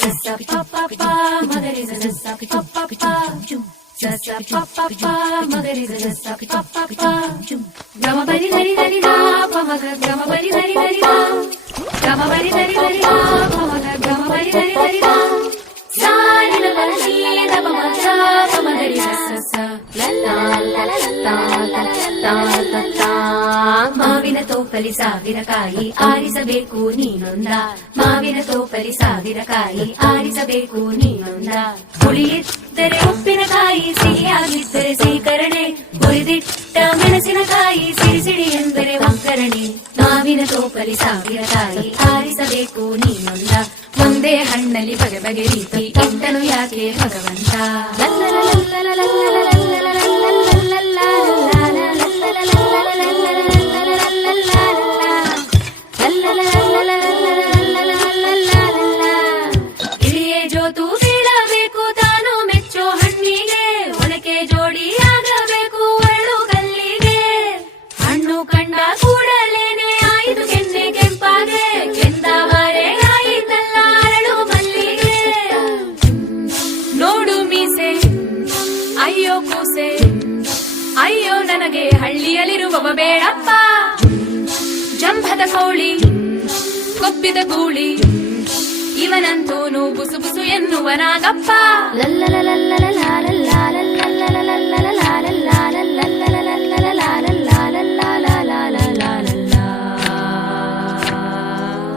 sa pa pa pa magari sa pa pa pa sa pa pa pa magari sa pa pa pa gama bari dari dari da pa maga gama bari dari dari da gama bari dari dari da pa maga gama bari dari dari da sa ni la la ni da pa ma sa pa magari sa la la la la la la la la ಮಾವಿನ ತೋಪಲಿ ಸಾವಿರ ಕಾಯಿ ಆರಿಸಬೇಕು ನೀನೊಂದ ಮಾವಿನ ತೋಪಲಿ ಸಾವಿರ ಕಾಯಿ ಆರಿಸಬೇಕು ನೀನೊಂದ ಹುಳಿಯಿದ್ದರೆ ಉಪ್ಪಿನಕಾಯಿ ಸಿಹಿಯಾಗಿದ್ದರೆ ಸೀಕರಣೆ ಹುರಿದಿಟ್ಟ ಮೆಣಸಿನಕಾಯಿ ಸಿಡಿ ಸಿಡಿ ಎಂದರೆ ಒಗ್ಗರಣೆ ಮಾವಿನ ತೋಪಲಿ ಸಾವಿರ ಕಾಯಿ ಆರಿಸಬೇಕು ನೀನೊಂದ ಒಂದೇ ಹಣ್ಣಲ್ಲಿ ಬಗೆ ಬಗೆ ರೀತಿ ಇಟ್ಟನು ಯಾಕೆ ಭಗವಂತ ಇಳಿಯೇ ಜೋತು ಬೀಳಬೇಕು ತಾನು ಮೆಚ್ಚೋ ಹಣ್ಣಿಗೆ ಒಣಕೆ ಜೋಡಿ ಆಗಬೇಕು ಅರಳು ಕಲ್ಲಿಗೆ ಹಣ್ಣು ಕಂಡ ಕೂಡಲೇನೆ ಆಯಿತು ಕೆನ್ನೆ ಕೆಂಪಾಗೆ ಕೆಂದಾವರೆ ಆಯಿತಲ್ಲ ಅರಳು ಮಲ್ಲಿಗೆ ನೋಡು ಮೀಸೆ ಅಯ್ಯೋ ಕೂಸೆ ಅಯ್ಯೋ ನನಗೆ ಹಳ್ಳಿಯಲ್ಲಿರುವವ ಬೇಡಪ್ಪ ಜಂಭದ ಕೋಳಿ ಕೊಬ್ಬಿದ ಗೂಳಿ ಇವನಂತೂನು ಬುಸು ಬುಸು ಎನ್ನುವನಾಗಪ್ಪ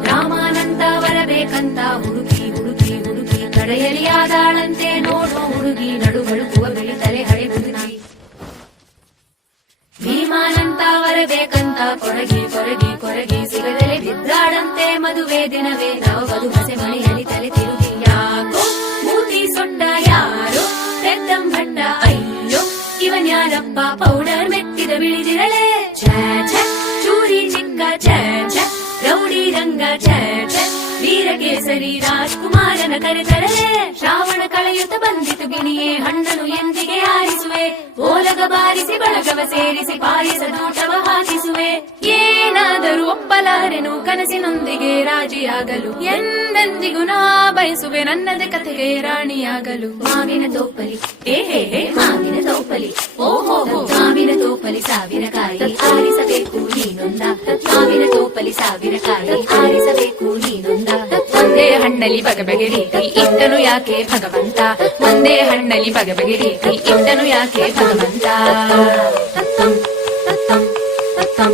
ರಾಮಾನಂದ ಬರಬೇಕಂತ ಹುಡುಕಿ ಹುಡುಕಿ ಹುಡುಕಿ ಕಡೆಯಲ್ಲಿ ಆದಾಳಂತೆ ನೋಡುವ ಹುಡುಗಿ ನಡುಗಡುಕುವ ಬೆಳಿತಲೆ ಹಳೆ ಹುಡುಗಿ ಭೀಮಾನಂತ ಬರಬೇಕಂತ ಕೊರಗಿ ಕೊರಗಿ ಕೊರಗಿ ಸಿಗದಲೆ ಬಿದ್ದಾಡಂತೆ ಮದುವೆ ದಿನವೇ ನವವಧು ಹಸೆ ಮನೆಯಲ್ಲಿ ತಲೆ ತಿರುಗಿ ಯಾಕೋ ಮೂತಿ ಸೊಂಡ ಯಾರೋ ಪೆದ್ದಂ ಭಂಡ ಅಯ್ಯೋ ಇವನ್ಯಾರಪ್ಪ ಪೌಡರ್ ಮೆತ್ತಿದ ಬಿಳಿದಿರಳೆ ಛ ಛ ಚೂರಿ ಚಿಕ್ಕ ಛ ಛ ರೌಡಿ ರಂಗ ಛ ಛ ವೀರಕೇಸರಿ ರಾಜ್ಕುಮಾರನ ಕರೆತರಲೆ ಶ್ರಾವಣ ಕಳೆಯುತ್ತ ಬಂದಿತು ಗಿಣಿಯೇ ಹಣ್ಣನು ಎಂದಿಗೆ ಆರಿಸುವೆ ಓಲಗ ಬಾರಿಸಿ ಬಳಗವ ಸೇರಿಸಿ ಪಾಯಸ ದೂಟವ ಹಾಕಿಸುವೆ ಏನಾದರೂ ಒಪ್ಪಲಾರೆನು ಕನಸಿನೊಂದಿಗೆ ರಾಜಿಯಾಗಲು ಎಂದೆಂದಿಗೂ ನಾ ಬಯಸುವೆ ನನ್ನದೇ ಕಥೆಗೆ ರಾಣಿಯಾಗಲು ಮಾವಿನ ತೋಪಲಿ ಹೇ ಹೇ ಹೇ ಮಾವಿನ ತೋಪಲಿ ಓಹೋ ಮಾವಿನ ತೋಪಲಿ ಸಾವಿರ ಕಾಯಿ ಆರಿಸಬೇಕು ನೀನೊಂದ ಮಾವಿನ ತೋಪಲಿ ಸಾವಿರ ಕಾಯಿ ಆರಿಸಬೇಕು ನೀನೊಂದ ಒಂದೇ ಹಣ್ಣಲ್ಲಿ ಬಗೆ ಬಗೆ ರೀತಿ ಇಟ್ಟನು ಯಾಕೆ ಭಗವಂತ ಒಂದೇ ಹಣ್ಣಲ್ಲಿ ಬಗೆ ಬಗೆ ರೀತಿ ಇಟ್ಟನು ಯಾಕೆ ಭಗವಂತ ತತ್ತಂ ತತ್ತಂ ತತ್ತಂ